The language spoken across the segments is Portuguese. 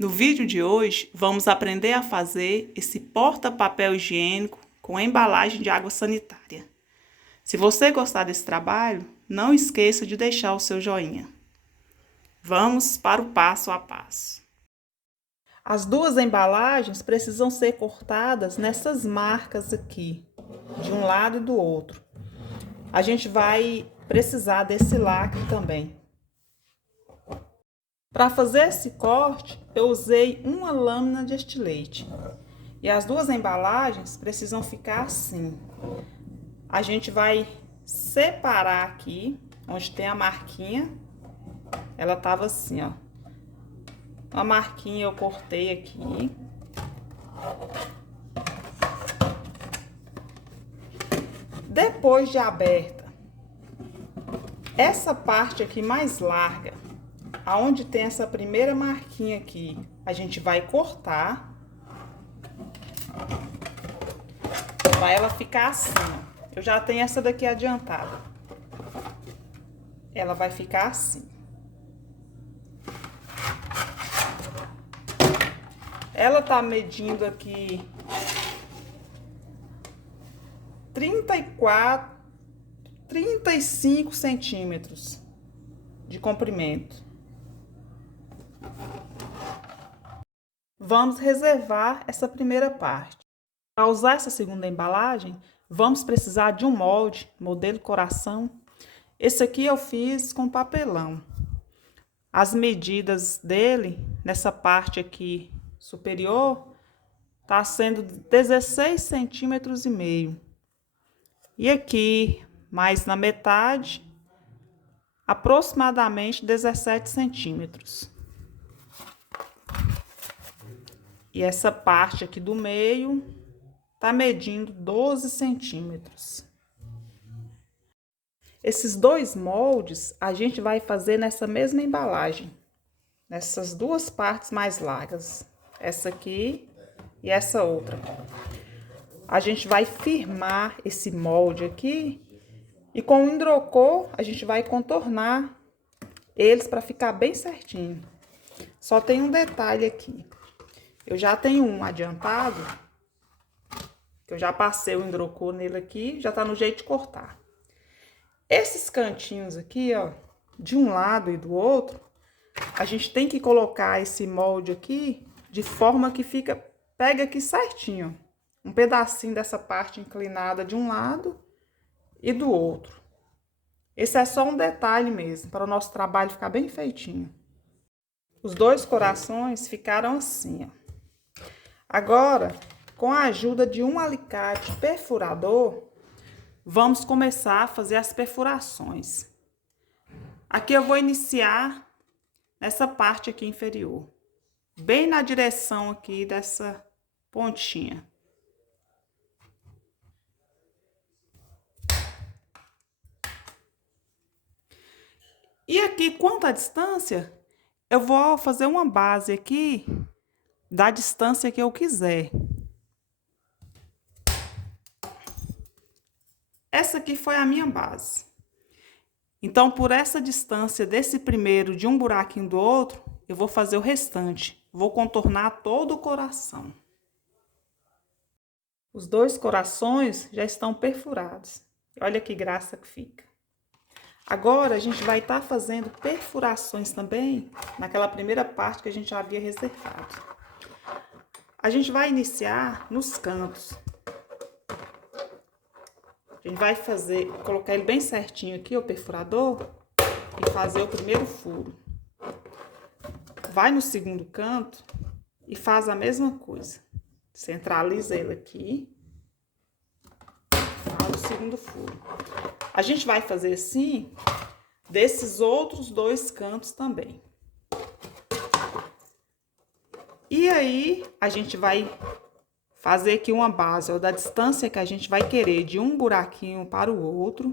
No vídeo de hoje, vamos aprender a fazer esse porta-papel higiênico com embalagem de água sanitária. Se você gostar desse trabalho, não esqueça de deixar o seu joinha. Vamos para o passo a passo. As duas embalagens precisam ser cortadas nessas marcas aqui, de um lado e do outro. A gente vai precisar desse lacre também. Para fazer esse corte, eu usei uma lâmina de estilete. E as duas embalagens precisam ficar assim. A gente vai separar aqui, onde tem a marquinha. Ela tava assim, ó. A marquinha eu cortei aqui. Depois de aberta, essa parte aqui mais larga, aonde tem essa primeira marquinha aqui, a gente vai cortar para ela ficar assim, ó. Eu já tenho essa daqui adiantada. Ela vai ficar assim. Ela tá medindo aqui 35 centímetros de comprimento. Vamos reservar essa primeira parte. Para usar essa segunda embalagem, vamos precisar de um molde, modelo coração. Esse aqui eu fiz com papelão. As medidas dele, nessa parte aqui superior, tá sendo 16 centímetros e meio. E aqui, mais na metade, aproximadamente 17 centímetros. E essa parte aqui do meio tá medindo 12 centímetros. Esses dois moldes a gente vai fazer nessa mesma embalagem, nessas duas partes mais largas, essa aqui e essa outra. A gente vai firmar esse molde aqui e com o hidrocor a gente vai contornar eles para ficar bem certinho. Só tem um detalhe aqui. Eu já tenho um adiantado, que eu já passei o hidrocor nele aqui, já tá no jeito de cortar. Esses cantinhos aqui, ó, de um lado e do outro, a gente tem que colocar esse molde aqui de forma que pega aqui certinho. Um pedacinho dessa parte inclinada de um lado e do outro. Esse é só um detalhe mesmo, para o nosso trabalho ficar bem feitinho. Os dois corações ficaram assim, ó. Agora, com a ajuda de um alicate perfurador, vamos começar a fazer as perfurações. Aqui eu vou iniciar nessa parte aqui inferior, bem na direção aqui dessa pontinha. E aqui, quanto à distância, eu vou fazer uma base aqui da distância que eu quiser. Essa aqui foi a minha base. Então, por essa distância desse primeiro de um buraquinho do outro, eu vou fazer o restante. Vou contornar todo o coração. Os dois corações já estão perfurados. Olha que graça que fica. Agora, a gente vai estar fazendo perfurações também naquela primeira parte que a gente já havia reservado. A gente vai iniciar nos cantos. A gente vai colocar ele bem certinho aqui, o perfurador, e fazer o primeiro furo. Vai no segundo canto e faz a mesma coisa. Centraliza ele aqui. Faz o segundo furo. A gente vai fazer assim desses outros dois cantos também. E aí, a gente vai fazer aqui uma base, ó, da distância que a gente vai querer de um buraquinho para o outro.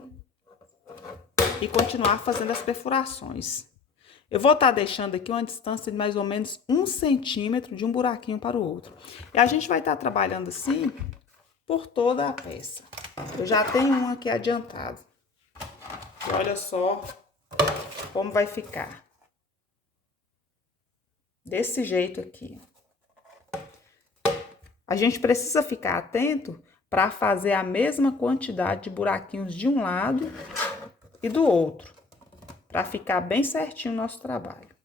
E continuar fazendo as perfurações. Eu vou estar deixando aqui uma distância de mais ou menos 1 centímetro de um buraquinho para o outro. E a gente vai estar trabalhando assim por toda a peça. Eu já tenho um aqui adiantado. E olha só como vai ficar. desse jeito aqui. A gente precisa ficar atento para fazer a mesma quantidade de buraquinhos de um lado e do outro, para ficar bem certinho o nosso trabalho.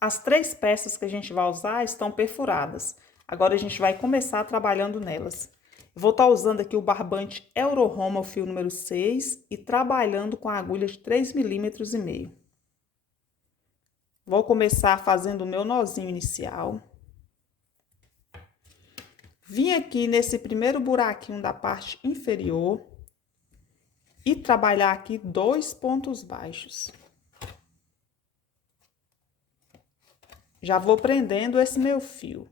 As 3 peças que a gente vai usar estão perfuradas. Agora a gente vai começar trabalhando nelas. Eu vou estar usando aqui o barbante Euro Roma, o fio número 6, e trabalhando com a agulha de 3,5 mm. Vou começar fazendo o meu nozinho inicial. Vim aqui nesse primeiro buraquinho da parte inferior e trabalhar aqui 2 pontos baixos. Já vou prendendo esse meu fio.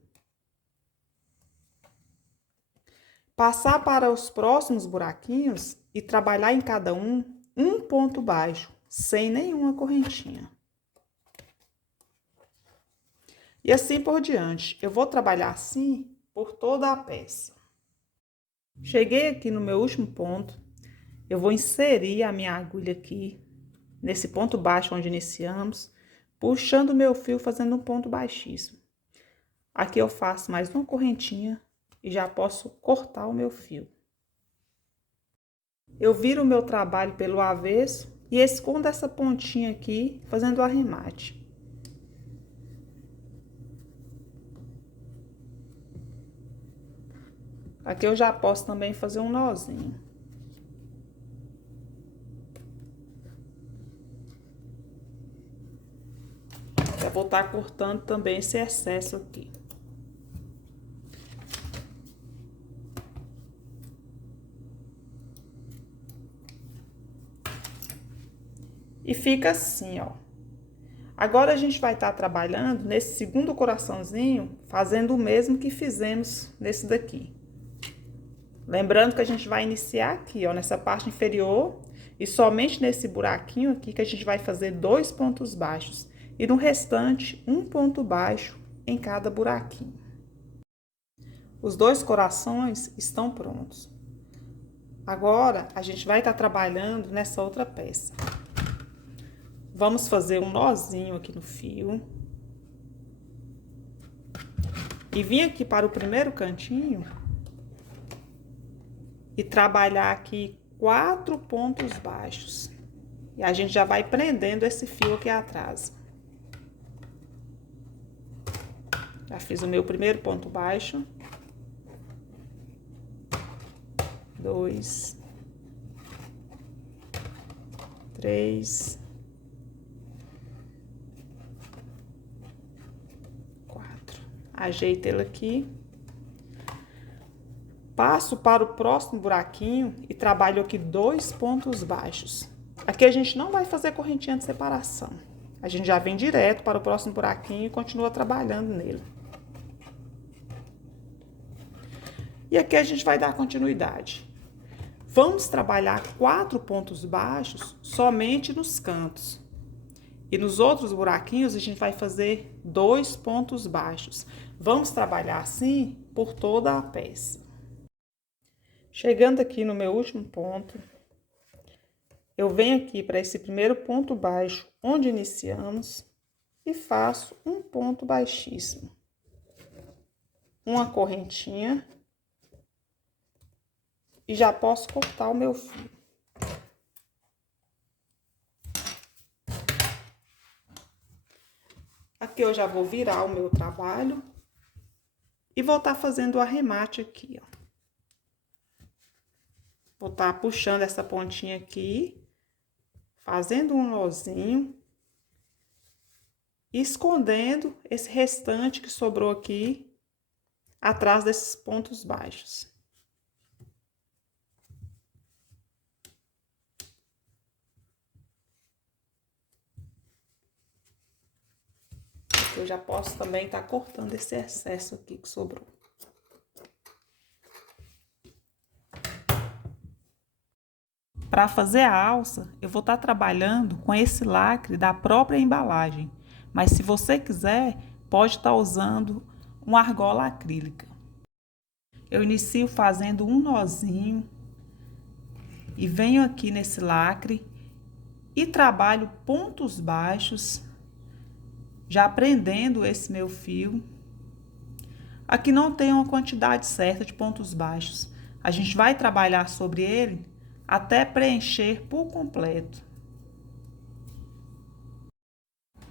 Passar para os próximos buraquinhos e trabalhar em cada um ponto baixo, sem nenhuma correntinha. E assim por diante. Eu vou trabalhar assim por toda a peça. Cheguei aqui no meu último ponto, eu vou inserir a minha agulha aqui, nesse ponto baixo onde iniciamos, puxando o meu fio, fazendo um ponto baixíssimo. Aqui eu faço mais uma correntinha e já posso cortar o meu fio. Eu viro o meu trabalho pelo avesso e escondo essa pontinha aqui, fazendo o arremate. Aqui eu já posso também fazer um nozinho. Eu vou estar cortando também esse excesso aqui. E fica assim, ó. Agora a gente vai estar trabalhando nesse segundo coraçãozinho, fazendo o mesmo que fizemos nesse daqui. Lembrando que a gente vai iniciar aqui, ó, nessa parte inferior, e somente nesse buraquinho aqui que a gente vai fazer 2 pontos baixos. E no restante, um ponto baixo em cada buraquinho. Os 2 corações estão prontos. Agora, a gente vai estar trabalhando nessa outra peça. Vamos fazer um nozinho aqui no fio. E vim aqui para o primeiro cantinho e trabalhar aqui 4 pontos baixos. E a gente já vai prendendo esse fio aqui atrás. Já fiz o meu primeiro ponto baixo. 2, 3, 4. Ajeito ele aqui. Passo para o próximo buraquinho e trabalho aqui 2 pontos baixos. Aqui a gente não vai fazer correntinha de separação. A gente já vem direto para o próximo buraquinho e continua trabalhando nele. E aqui a gente vai dar continuidade. Vamos trabalhar 4 pontos baixos somente nos cantos. E nos outros buraquinhos a gente vai fazer 2 pontos baixos. Vamos trabalhar assim por toda a peça. Chegando aqui no meu último ponto, eu venho aqui para esse primeiro ponto baixo onde iniciamos e faço um ponto baixíssimo. Uma correntinha. E já posso cortar o meu fio. Aqui eu já vou virar o meu trabalho e vou estar fazendo o arremate aqui, ó. Vou estar puxando essa pontinha aqui, fazendo um nozinho, e escondendo esse restante que sobrou aqui atrás desses pontos baixos. Eu já posso também estar cortando esse excesso aqui que sobrou. Para fazer a alça, eu vou estar trabalhando com esse lacre da própria embalagem. Mas se você quiser, pode estar usando uma argola acrílica. Eu inicio fazendo um nozinho e venho aqui nesse lacre e trabalho pontos baixos já prendendo esse meu fio. Aqui não tem uma quantidade certa de pontos baixos. A gente vai trabalhar sobre ele até preencher por completo.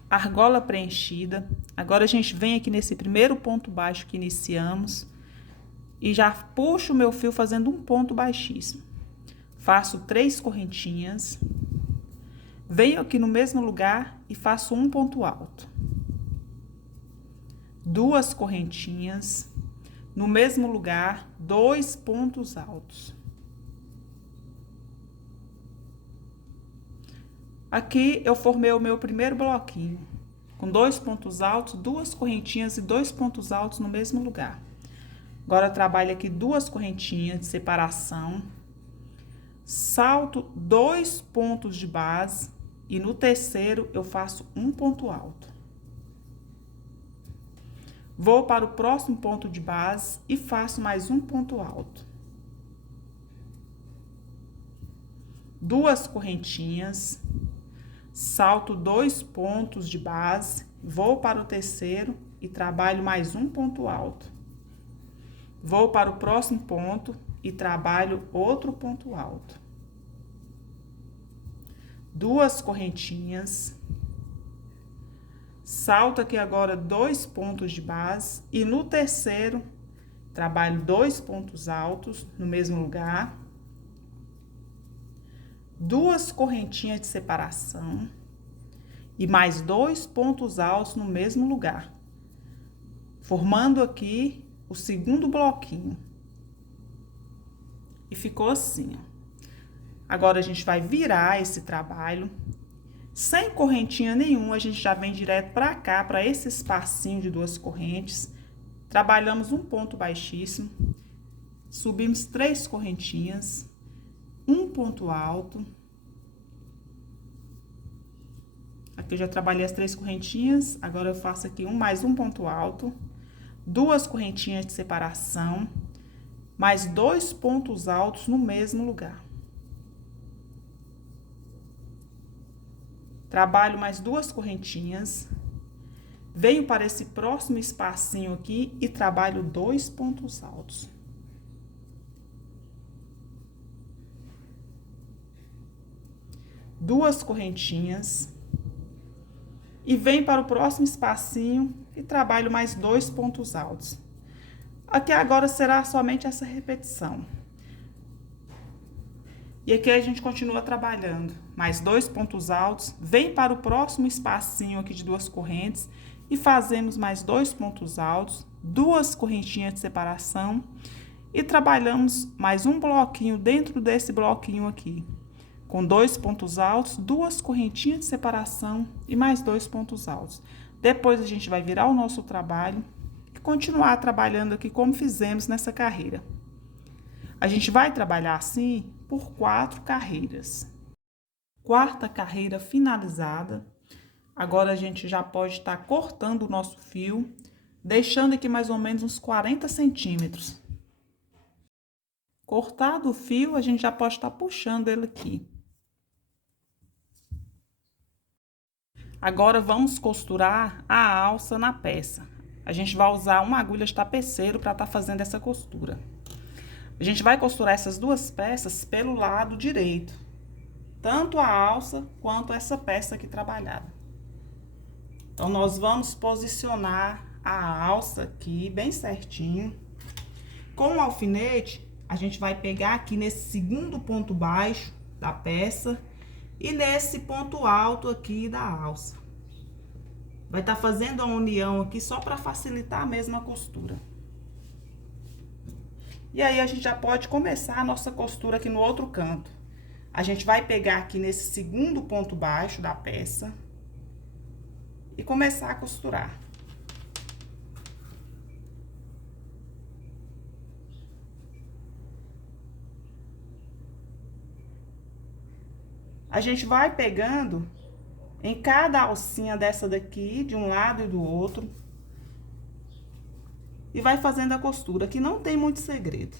Argola preenchida. Agora a gente vem aqui nesse primeiro ponto baixo que iniciamos e já puxo o meu fio fazendo um ponto baixíssimo. Faço 3 correntinhas. Venho aqui no mesmo lugar e faço um ponto alto. 2 correntinhas. No mesmo lugar, 2 pontos altos. Aqui eu formei o meu primeiro bloquinho, com 2 pontos altos, 2 correntinhas e 2 pontos altos no mesmo lugar. Agora, eu trabalho aqui 2 correntinhas de separação, salto 2 pontos de base e no terceiro eu faço um ponto alto. Vou para o próximo ponto de base e faço mais um ponto alto. 2 correntinhas, salto 2 pontos de base, vou para o terceiro e trabalho mais um ponto alto. Vou para o próximo ponto e trabalho outro ponto alto. 2 correntinhas, salto aqui agora 2 pontos de base e no terceiro trabalho 2 pontos altos no mesmo lugar. 2 correntinhas de separação e mais 2 pontos altos no mesmo lugar, formando aqui o segundo bloquinho. E ficou assim, ó. Agora, a gente vai virar esse trabalho. Sem correntinha nenhuma, a gente já vem direto pra cá, pra esse espacinho de 2 correntes. Trabalhamos um ponto baixíssimo. Subimos 3 correntinhas. Um ponto alto. Aqui eu já trabalhei as 3 correntinhas. Agora, eu faço aqui mais um ponto alto. 2 correntinhas de separação. Mais 2 pontos altos no mesmo lugar. Trabalho mais 2 correntinhas. Venho para esse próximo espacinho aqui e trabalho 2 pontos altos. Duas correntinhas. E venho para o próximo espacinho e trabalho mais 2 pontos altos. Aqui agora será somente essa repetição. E aqui a gente continua trabalhando. Mais 2 pontos altos. Vem para o próximo espacinho aqui de 2 correntes. E fazemos mais 2 pontos altos. 2 correntinhas de separação. E trabalhamos mais um bloquinho dentro desse bloquinho aqui. Com 2 pontos altos, 2 correntinhas de separação e mais 2 pontos altos. Depois a gente vai virar o nosso trabalho e continuar trabalhando aqui como fizemos nessa carreira. A gente vai trabalhar assim por 4 carreiras. Quarta carreira finalizada. Agora a gente já pode estar cortando o nosso fio, deixando aqui mais ou menos uns 40 centímetros. Cortado o fio, a gente já pode estar puxando ele aqui. Agora vamos costurar a alça na peça. A gente vai usar uma agulha de tapeceiro para estar fazendo essa costura. A gente vai costurar essas 2 peças pelo lado direito, tanto a alça quanto essa peça aqui trabalhada. Então, nós vamos posicionar a alça aqui bem certinho. Com o alfinete, a gente vai pegar aqui nesse segundo ponto baixo da peça e nesse ponto alto aqui da alça. Vai estar fazendo a união aqui só para facilitar mesmo a costura. E aí, a gente já pode começar a nossa costura aqui no outro canto. A gente vai pegar aqui nesse segundo ponto baixo da peça e começar a costurar. A gente vai pegando em cada alcinha dessa daqui, de um lado e do outro. E vai fazendo a costura, que não tem muito segredo.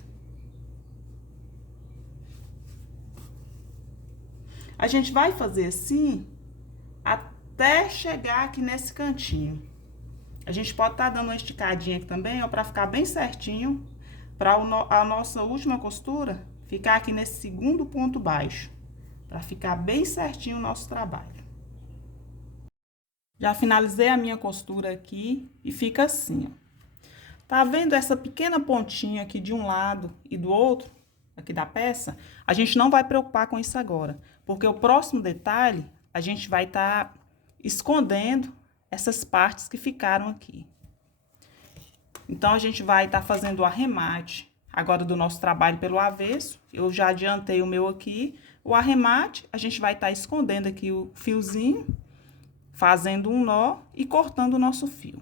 A gente vai fazer assim até chegar aqui nesse cantinho. A gente pode estar dando uma esticadinha aqui também, ó, pra ficar bem certinho, pra a nossa última costura ficar aqui nesse segundo ponto baixo, pra ficar bem certinho o nosso trabalho. Já finalizei a minha costura aqui e fica assim, ó. Tá vendo essa pequena pontinha aqui de um lado e do outro, aqui da peça? A gente não vai preocupar com isso agora, porque o próximo detalhe, a gente vai estar escondendo essas partes que ficaram aqui. Então, a gente vai estar fazendo o arremate agora do nosso trabalho pelo avesso. Eu já adiantei o meu aqui. O arremate, a gente vai estar escondendo aqui o fiozinho, fazendo um nó e cortando o nosso fio.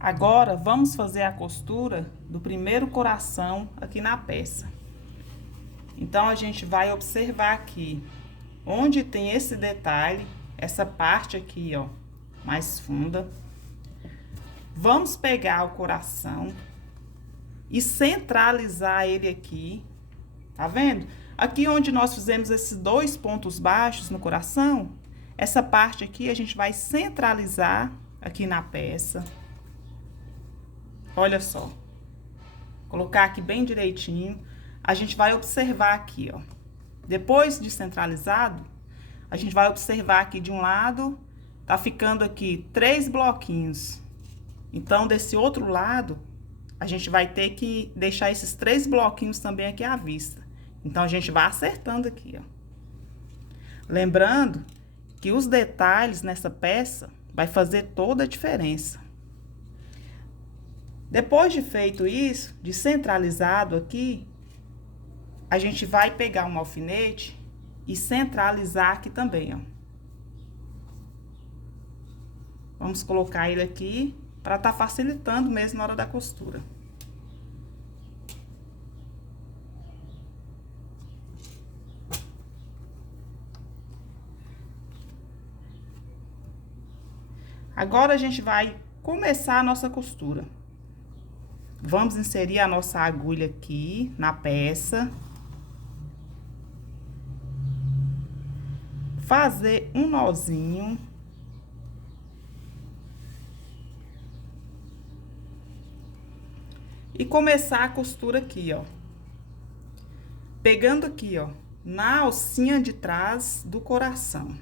Agora, vamos fazer a costura do primeiro coração aqui na peça. Então, a gente vai observar aqui, onde tem esse detalhe, essa parte aqui, ó, mais funda. Vamos pegar o coração e centralizar ele aqui, tá vendo? Aqui onde nós fizemos esses dois pontos baixos no coração, essa parte aqui a gente vai centralizar aqui na peça. Olha só. Colocar aqui bem direitinho. A gente vai observar aqui, ó. Depois de centralizado, a gente vai observar aqui de um lado, tá ficando aqui 3 bloquinhos. Então, desse outro lado, a gente vai ter que deixar esses 3 bloquinhos também aqui à vista. Então, a gente vai acertando aqui, ó. Lembrando que os detalhes nessa peça vai fazer toda a diferença. Depois de feito isso, de centralizado aqui, a gente vai pegar um alfinete e centralizar aqui também, ó. Vamos colocar ele aqui para estar facilitando mesmo na hora da costura. Agora, a gente vai começar a nossa costura. Vamos inserir a nossa agulha aqui na peça. Fazer um nozinho. E começar a costura aqui, ó. Pegando aqui, ó, na alcinha de trás do coração.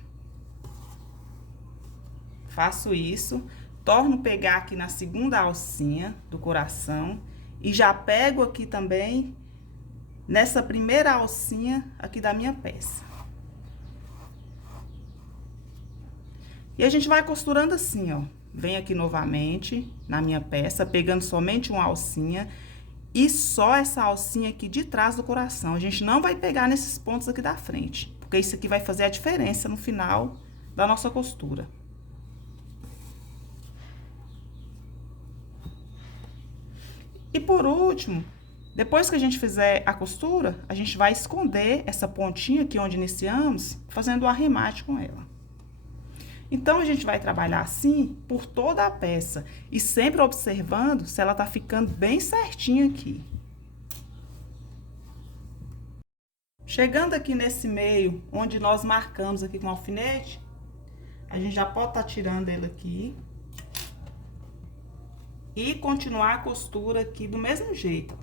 Faço isso, torno pegar aqui na segunda alcinha do coração e já pego aqui também nessa primeira alcinha aqui da minha peça. E a gente vai costurando assim, ó. Vem aqui novamente na minha peça, pegando somente uma alcinha e só essa alcinha aqui de trás do coração. A gente não vai pegar nesses pontos aqui da frente, porque isso aqui vai fazer a diferença no final da nossa costura. E por último, depois que a gente fizer a costura, a gente vai esconder essa pontinha aqui onde iniciamos, fazendo o arremate com ela. Então, a gente vai trabalhar assim por toda a peça e sempre observando se ela tá ficando bem certinha aqui. Chegando aqui nesse meio, onde nós marcamos aqui com o alfinete, a gente já pode estar tirando ele aqui. E continuar a costura aqui do mesmo jeito.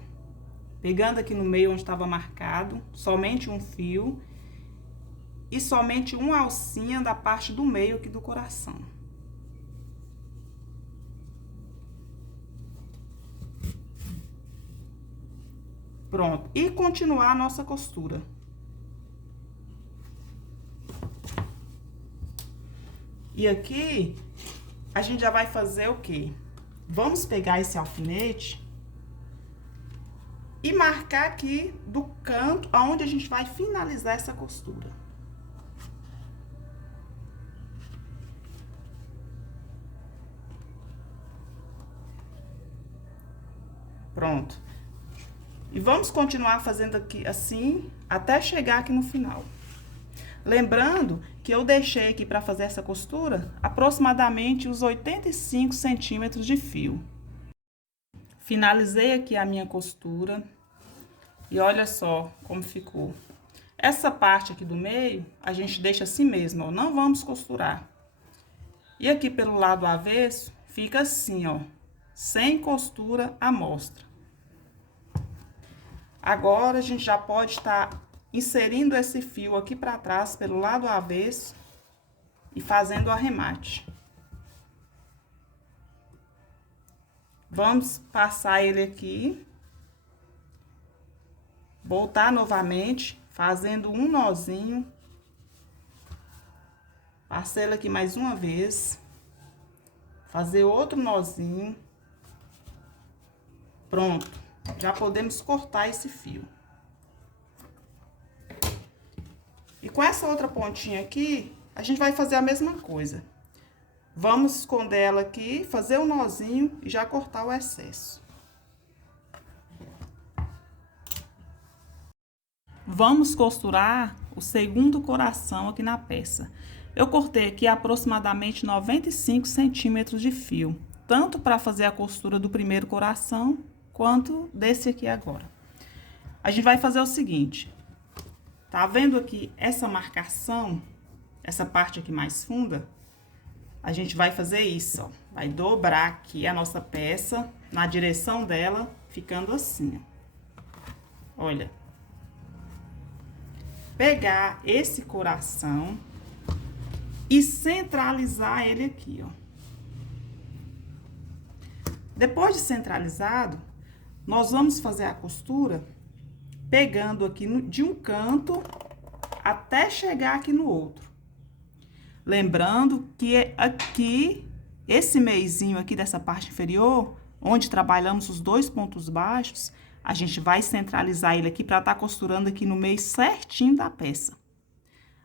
Pegando aqui no meio onde estava marcado, somente um fio. E somente uma alcinha da parte do meio aqui do coração. Pronto. E continuar a nossa costura. E aqui, a gente já vai fazer o quê? Vamos pegar esse alfinete e marcar aqui do canto aonde a gente vai finalizar essa costura. Pronto. E vamos continuar fazendo aqui assim até chegar aqui no final. Lembrando que eu deixei aqui para fazer essa costura aproximadamente os 85 centímetros de fio. Finalizei aqui a minha costura e olha só como ficou. Essa parte aqui do meio, a gente deixa assim mesmo, ó, não vamos costurar. E aqui pelo lado avesso, fica assim, ó, sem costura à mostra. Agora, a gente já pode estar inserindo esse fio aqui pra trás, pelo lado avesso, e fazendo o arremate. Vamos passar ele aqui, voltar novamente, fazendo um nozinho. Passei ele aqui mais uma vez. Fazer outro nozinho. Pronto. Já podemos cortar esse fio. E com essa outra pontinha aqui, a gente vai fazer a mesma coisa. Vamos esconder ela aqui, fazer um nozinho e já cortar o excesso. Vamos costurar o segundo coração aqui na peça. Eu cortei aqui aproximadamente 95 centímetros de fio, tanto para fazer a costura do primeiro coração, quanto desse aqui agora. A gente vai fazer o seguinte, tá vendo aqui essa marcação, essa parte aqui mais funda? A gente vai fazer isso, ó. Vai dobrar aqui a nossa peça na direção dela, ficando assim, ó. Olha. Pegar esse coração e centralizar ele aqui, ó. Depois de centralizado, nós vamos fazer a costura pegando aqui de um canto até chegar aqui no outro. Lembrando que aqui, esse meizinho aqui dessa parte inferior, onde trabalhamos os dois pontos baixos, a gente vai centralizar ele aqui para estar costurando aqui no meio certinho da peça.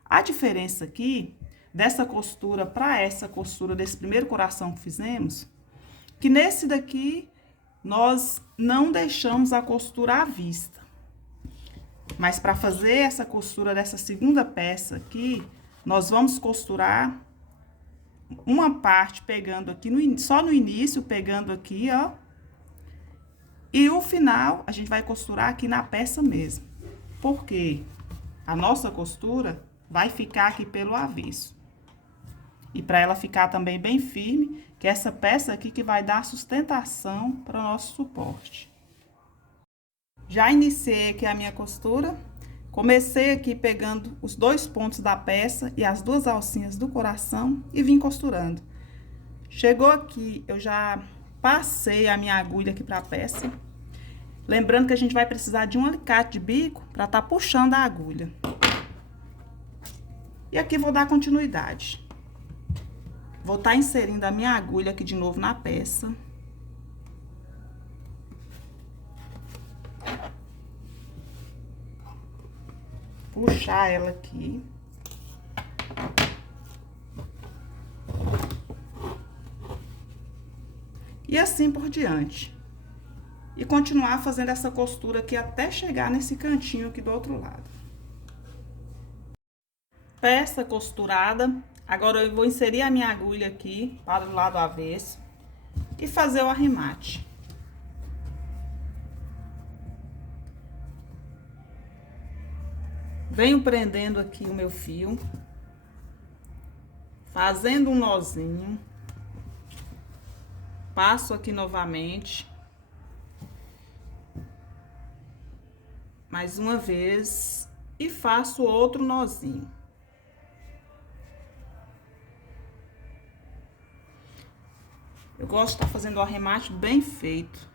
A diferença aqui, dessa costura para essa costura desse primeiro coração que fizemos, que nesse daqui, nós não deixamos a costura à vista. Mas para fazer essa costura dessa segunda peça aqui, nós vamos costurar uma parte pegando aqui, só no início, pegando aqui, ó. E o final, a gente vai costurar aqui na peça mesmo. Porque a nossa costura vai ficar aqui pelo avesso. E para ela ficar também bem firme, que é essa peça aqui que vai dar sustentação para o nosso suporte. Já iniciei aqui a minha costura. Comecei aqui pegando os dois pontos da peça e as duas alcinhas do coração e vim costurando. Chegou aqui, eu já passei a minha agulha aqui para a peça. Lembrando que a gente vai precisar de um alicate de bico para estar puxando a agulha. E aqui vou dar continuidade. Vou estar inserindo a minha agulha aqui de novo na peça. Puxar ela aqui. E assim por diante. E continuar fazendo essa costura aqui até chegar nesse cantinho aqui do outro lado. Peça costurada. Agora eu vou inserir a minha agulha aqui para o lado avesso e fazer o arremate. Venho prendendo aqui o meu fio, fazendo um nozinho, passo aqui novamente, mais uma vez, e faço outro nozinho. Eu gosto de estar fazendo o arremate bem feito.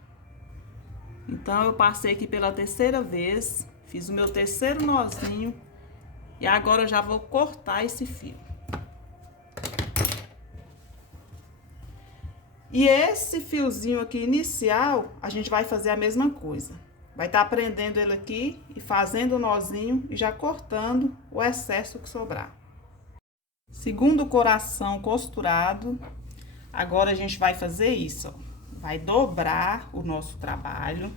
Então, eu passei aqui pela terceira vez, fiz o meu terceiro nozinho, e agora eu já vou cortar esse fio. E esse fiozinho aqui inicial, a gente vai fazer a mesma coisa. Vai estar prendendo ele aqui e fazendo o nozinho e já cortando o excesso que sobrar. Segundo coração costurado, agora a gente vai fazer isso, ó. Vai dobrar o nosso trabalho.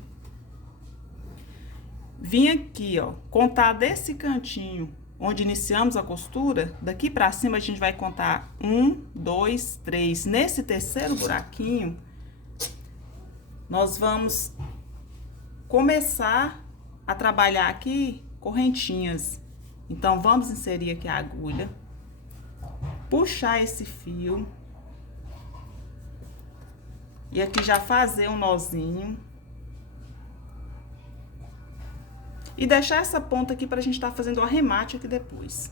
Vim aqui, ó, contar desse cantinho onde iniciamos a costura, daqui pra cima a gente vai contar 1, 2, 3. Nesse terceiro buraquinho, nós vamos começar a trabalhar aqui correntinhas. Então, vamos inserir aqui a agulha, puxar esse fio. E aqui já fazer um nozinho. E deixar essa ponta aqui pra gente tá fazendo o arremate aqui depois.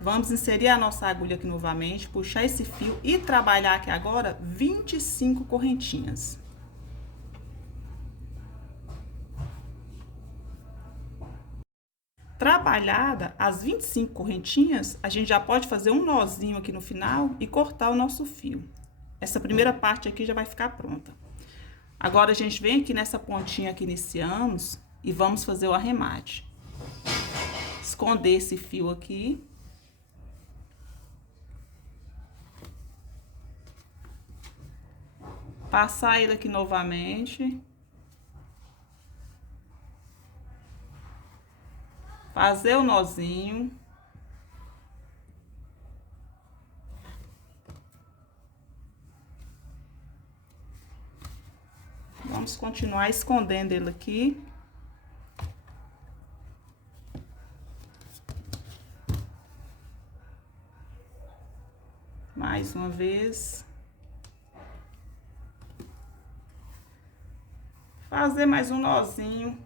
Vamos inserir a nossa agulha aqui novamente, puxar esse fio e trabalhar aqui agora 25 correntinhas. Trabalhada as 25 correntinhas, a gente já pode fazer um nozinho aqui no final e cortar o nosso fio. Essa primeira parte aqui já vai ficar pronta. Agora, a gente vem aqui nessa pontinha que iniciamos e vamos fazer o arremate. Esconder esse fio aqui. Passar ele aqui novamente. Fazer o nozinho. Vamos continuar escondendo ele aqui. Mais uma vez. Fazer mais um nozinho.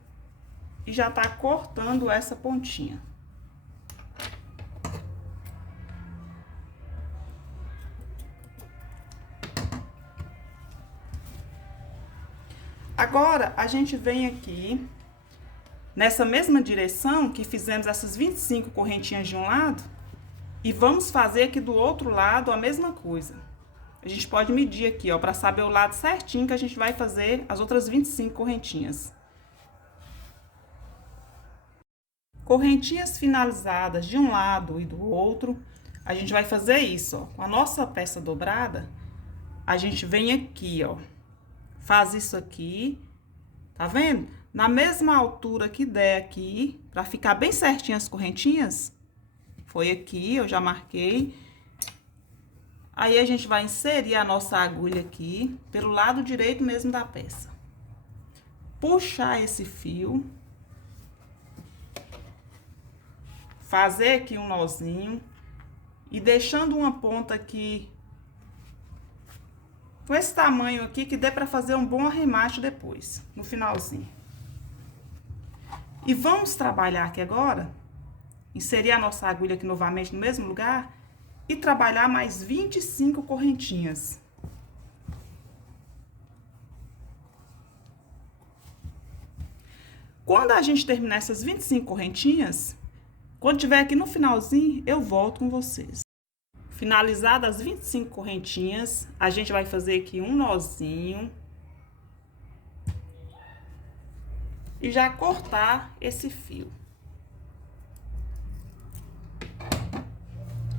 E já tá cortando essa pontinha. Agora, a gente vem aqui, nessa mesma direção que fizemos essas 25 correntinhas de um lado, e vamos fazer aqui do outro lado a mesma coisa. A gente pode medir aqui, ó, pra saber o lado certinho que a gente vai fazer as outras 25 correntinhas. Correntinhas finalizadas de um lado e do outro, a gente vai fazer isso, ó. Com a nossa peça dobrada, a gente vem aqui, ó. Faz isso aqui, tá vendo? Na mesma altura que der aqui, pra ficar bem certinho as correntinhas, foi aqui, eu já marquei. Aí, a gente vai inserir a nossa agulha aqui, pelo lado direito mesmo da peça. Puxar esse fio. Fazer aqui um nozinho. E deixando uma ponta aqui com esse tamanho aqui, que dê pra fazer um bom arremate depois, no finalzinho. E vamos trabalhar aqui agora, inserir a nossa agulha aqui novamente no mesmo lugar e trabalhar mais 25 correntinhas. Quando a gente terminar essas 25 correntinhas, quando tiver aqui no finalzinho, eu volto com vocês. Finalizadas as 25 correntinhas, a gente vai fazer aqui um nozinho. E já cortar esse fio.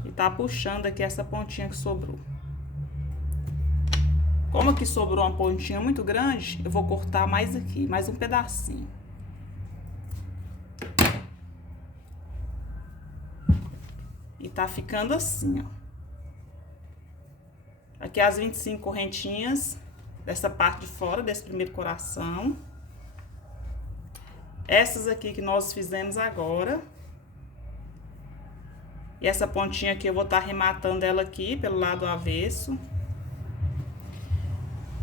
E tá puxando aqui essa pontinha que sobrou. Como aqui sobrou uma pontinha muito grande, eu vou cortar mais aqui, mais um pedacinho. E tá ficando assim, ó. Aqui as 25 correntinhas dessa parte de fora, desse primeiro coração. Essas aqui que nós fizemos agora. E essa pontinha aqui eu vou estar arrematando ela aqui pelo lado avesso.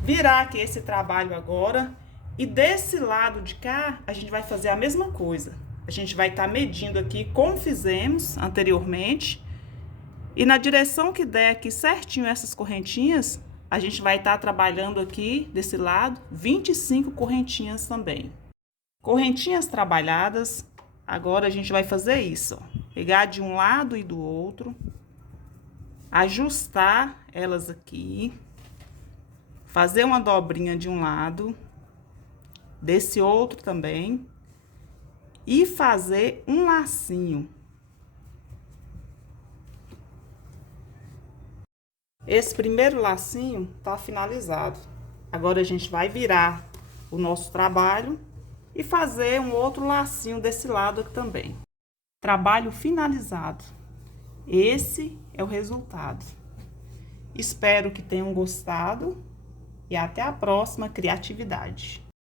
Virar aqui esse trabalho agora. E desse lado de cá, a gente vai fazer a mesma coisa. A gente vai estar medindo aqui como fizemos anteriormente. E na direção que der aqui certinho essas correntinhas, a gente vai estar trabalhando aqui desse lado 25 correntinhas também. Correntinhas trabalhadas, agora a gente vai fazer isso, ó. Pegar de um lado e do outro, ajustar elas aqui, fazer uma dobrinha de um lado, desse outro também, e fazer um lacinho. Esse primeiro lacinho tá finalizado. Agora, a gente vai virar o nosso trabalho e fazer um outro lacinho desse lado aqui também. Trabalho finalizado. Esse é o resultado. Espero que tenham gostado e até a próxima criatividade.